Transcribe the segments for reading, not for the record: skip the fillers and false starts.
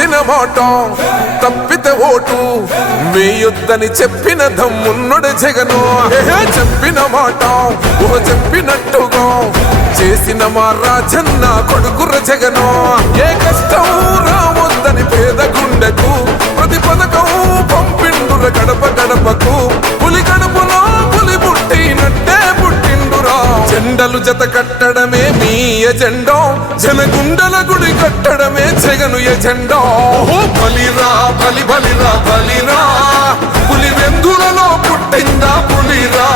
ఇచ్చిన మాట తప్పితే ఓటు వేయొద్దని చెప్పిన దమ్మున్నడు జగను. చెప్పిన మాట చెప్పినట్టుగా చేసిన మా రాజన్న కొడుకుర జగను. ఏ కష్టం రావద్దని పేద గుండెకు ప్రతి పథకం పంపిండుర గడప గడపకు. పులి గడపలో పులి పుట్టినట్టే పుట్టిండురా. జెండలు జత కట్టడమే మీ ఎజెండా, జనగుండల గుడి కట్టడమే జగను ఎజెండా. బలిరా బలి బలిరా బలిరా, పులి వెందులలో పుట్టిందా పులిరా.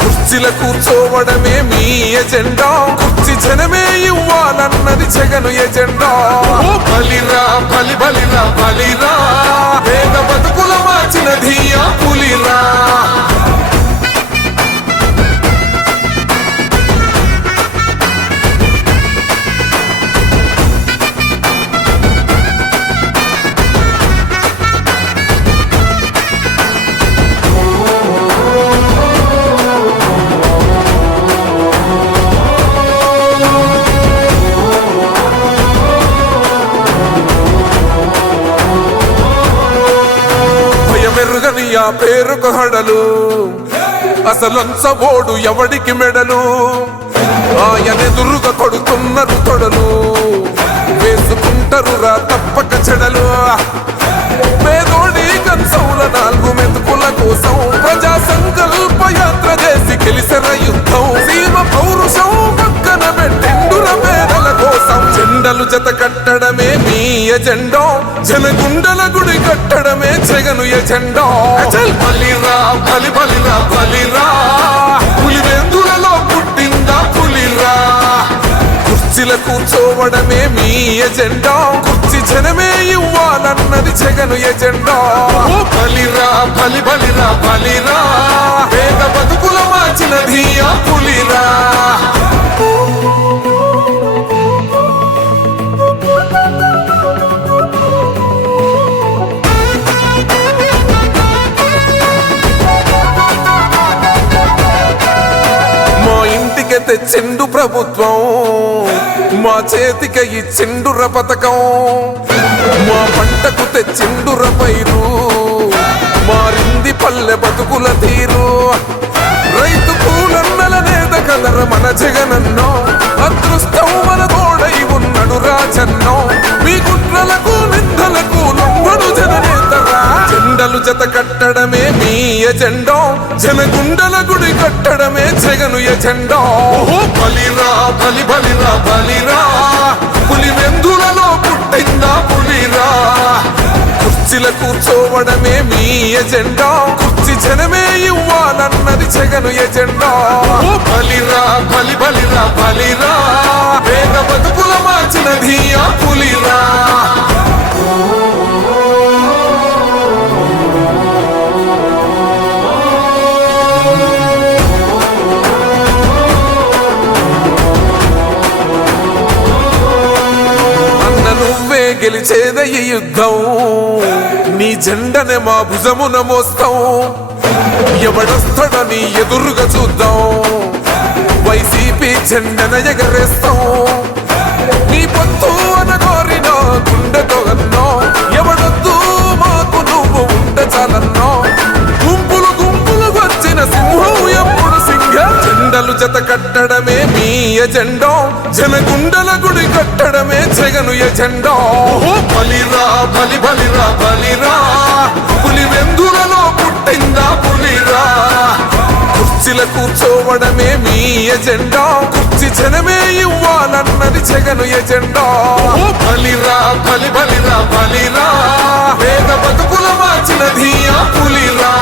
కుర్చీల కూర్చోవడమే మీ ఎజెండా, కుర్చీ జనమే ఇవ్వాలన్నది జగను ఎజెండా. బలిరా బలి బలిరా బలిరా, పేద బతుకుల మార్చినది ఆ పులిరా. మెరుగని ఆ పేరుకు హడలు, అసలంచబోడు ఎవడికి మెడలు. ఆయనెదురుగా కొడుతున్నారు తొడలు, వేసుకుంటారు రా తప్పక చెడలు. పేదోడి కంచౌల 4 మెతుకుల కోసం ప్రజా సంకల్ప యాత్ర చేసి గెలిసెర యుద్ధం. సీమ పౌరుషం పక్కన పెట్టిండుర పేదల కోసం. జెండలు జత కట్టడమే మీ ఎజెండా, జనగుండల గుడి కట్టడమే జగను ఎజెండా. బలిరా బలి బలిరా బలిరా, పులి వెందులలో పుట్టిందా పులిరా. కుర్చీల కూర్చోవడమే మీ ఎజెండా, కుర్చీ జనమే ఇవ్వాలన్నది జగను ఎజెండా. బలిరా బలి బలిరా బలిరా, పేద బతుకుల మార్చినది ఆ పులిరా. తెచ్చిండు ప్రభుత్వం, మా చేతికి ఇచ్చిండుర పథకం. మా పంటకు తెచ్చిండుర పైరు, మారింది పల్లె బతుకుల తీరు. రైతు కూలన్నల నేత కదర మన జగనన్నో, అదృష్టం మన తోడై ఉన్నడు రాజన్నో. మీ కుట్రలకు నిందలకు లొంగడు జననేతరా. జెండలు జత కట్టడమే మీ ఎజెండా, జనగుండల గుడి కట్టడమే జగను ఎజెండా. బలిరా బలి బలిరా బలిరా, పులి వెందులలో పుట్టిందా పులిరా. కుర్చీల కూర్చోవడమే మీ ఎజెండా, కుర్చీ జనమే ఇవ్వాలన్నది జగను ఎజెండా. బలిరా బలి బలిరా బలిరా, పేద బతుకుల మార్చినది ఆ పులిరా. గెలిచేద ఈ యుద్ధం, నీ జెండనే మా భుజమున మోస్తాం. ఎవడొస్తాడని ఎదురుగా చూద్దాం, వైసీపీ జెండన ఎగరేస్తాం. నీ పొత్తు అనగోరిన గుండెతో అన్నో, ఎవడొద్దు మాకు నువ్వు ఉండ చాలన్నో. గుంపులు గుంపులు వచ్చిన సింహం ఎప్పుడు సింహం. జెండలు జత కట్టడమే మీ ఎజెండా, జనగుండల గుడి కట్టడమే జగను ఎజెండా. బలిరా బలి బలిరా బలిరా, పులి వెందులలో పుట్టిందా పులిరా. కుర్చీల కూర్చోవడమే మీ ఎజెండా, కుర్చీ జనమే ఇవ్వాలన్నది జగను ఎజెండా. బలిరా బలి బలిరా బలిరా, పేద బతుకుల మార్చినది ఆ పులిరా.